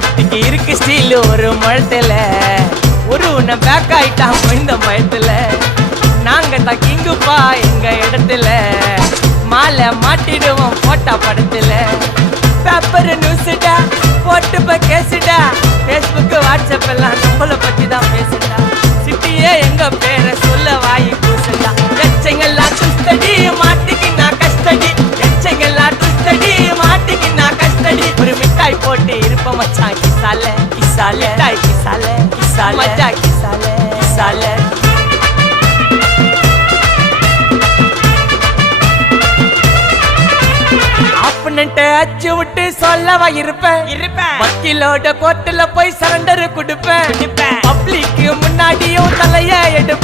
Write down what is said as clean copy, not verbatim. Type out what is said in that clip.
சேஃப்டிக்கு இருக்கு ஸ்டீல் ஒரு முழத்துல ஒரு உன்னை பேக் ஆயிட்டான் இந்த பயத்துல நாங்க தான் கிங்குப்பா எங்க இடத்துல மாலை மாட்டிடுவோம் போட்டா படத்துல பேப்பர் நியூஸ்டா போட்டு கேசுடா ஃபேஸ்புக் வாட்ஸ்அப் எல்லாம் நம்மளை பத்தி தான் பேசுடா சிட்டியே எங்க பேரை சொல்ல வாய் கூசுடா எச்சங்கெல்லாம் துஸ்தடி மாட்டிக்கினா கஸ்டடி எச்சங்கெல்லாம் துஸ்தடி மாட்டிக்கினா கஸ்டடி ஒரு மிட்டாய் போட்டு இருப்ப மச்சான் கிசால கிசால மிட்டாய் கிசால கிசால மச்சா கிசால கிசால அச்சு விட்டு சொல்லவா இருப்பேன் வக்கீலோட கோர்ட்டுல போய் சரண்டர் கொடுப்பேன் பப்ளிக்கு முன்னாடியும் தலைய எடுப்பேன்